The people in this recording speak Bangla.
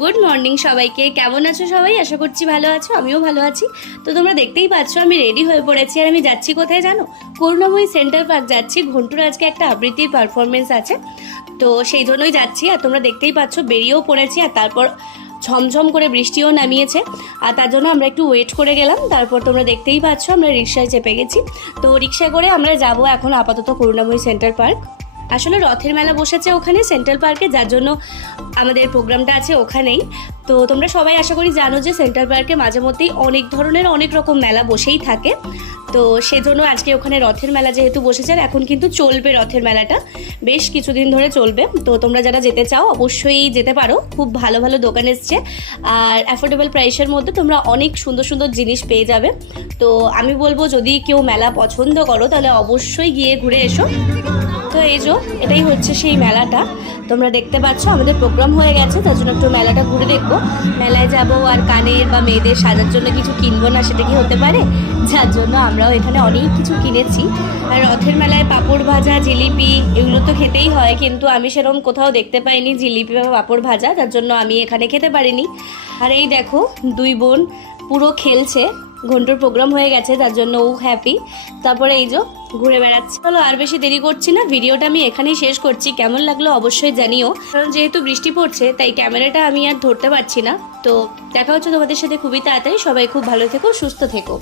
গুড মর্নিং সবাইকে। কেমন আছো সবাই? আশা করছি ভালো আছো, আমিও ভালো আছি। তো তোমরা দেখতেই পাচ্ছ আমি রেডি হয়ে পড়েছি, আর আমি যাচ্ছি কোথায় জানো? করুণাময়ী সেন্ট্রাল পার্ক যাচ্ছি। ঘন্টুর আজকে একটা আবৃত্তির পারফরমেন্স আছে, তো সেই জন্যই যাচ্ছি। আর তোমরা দেখতেই পাচ্ছ বেরিয়েও পড়েছি, আর তারপর ঝমঝম করে বৃষ্টিও নামিয়েছে, আর তার জন্য আমরা একটু ওয়েট করে গেলাম। তারপর তোমরা দেখতেই পাচ্ছ আমরা রিক্সায় চেপে গেছি। তো রিক্সা করে আমরা যাব এখন আপাতত করুণাময়ী সেন্ট্রাল পার্ক। আসলে রথের মেলা বসেছে ওখানে সেন্ট্রাল পার্কে, যার জন্য আমাদের প্রোগ্রামটা আছে ওখানেই। তো তোমরা সবাই আশা করি জানো যে সেন্ট্রাল পার্কে মাঝে মধ্যেই অনেক ধরনের অনেক রকম মেলা বসেই থাকে। তো সেজন্য আজকে ওখানে রথের মেলা যেহেতু বসেছে, আর এখন কিন্তু চলবে রথের মেলাটা, বেশ কিছুদিন ধরে চলবে। তো তোমরা যারা যেতে চাও অবশ্যই যেতে পারো, খুব ভালো ভালো দোকান এসছে, আর অ্যাফোর্ডেবল প্রাইসের মধ্যে তোমরা অনেক সুন্দর সুন্দর জিনিস পেয়ে যাবে। তো আমি বলবো যদি কেউ মেলা পছন্দ করো তাহলে অবশ্যই গিয়ে ঘুরে এসো। তো এই যে এটাই হচ্ছে সেই মেলাটা, তোমরা দেখতে পাচ্ছ আমাদের প্রোগ্রাম হয়ে গেছে, তার জন্য একটু মেলাটা ঘুরে দেখবো। মেলায় যাব আর কানের বা মেয়েদের সাজার জন্য কিছু কিনবো না, সেটা কি হতে পারে? যার জন্য আমরাও এখানে অনেক কিছু কিনেছি। আর রথের মেলায় পাঁপড় ভাজা, জিলিপি এগুলো তো খেতেই হয়, কিন্তু আমি সেরকম কোথাও দেখতে পাইনি জিলিপি বা পাঁপড় ভাজা, যার জন্য আমি এখানে খেতে পারিনি। আর এই দেখো দুই বোন পুরো খেলছে, ঘন্টুর প্রোগ্রাম হয়ে গেছে তার জন্য ও হ্যাপি। তারপরে এই যে ঘুরে বেড়াচ্ছে। চলো আর বেশি দেরি করছি না, ভিডিওটা আমি এখানেই শেষ করছি। কেমন লাগলো অবশ্যই জানিও, কারণ যেহেতু বৃষ্টি পড়ছে তাই ক্যামেরাটা আমি আর ধরতে পারছি না। তো দেখা হচ্ছে তোমাদের সাথে খুবই তাড়াতাড়ি। সবাই খুব ভালো থেকো, সুস্থ থেকো।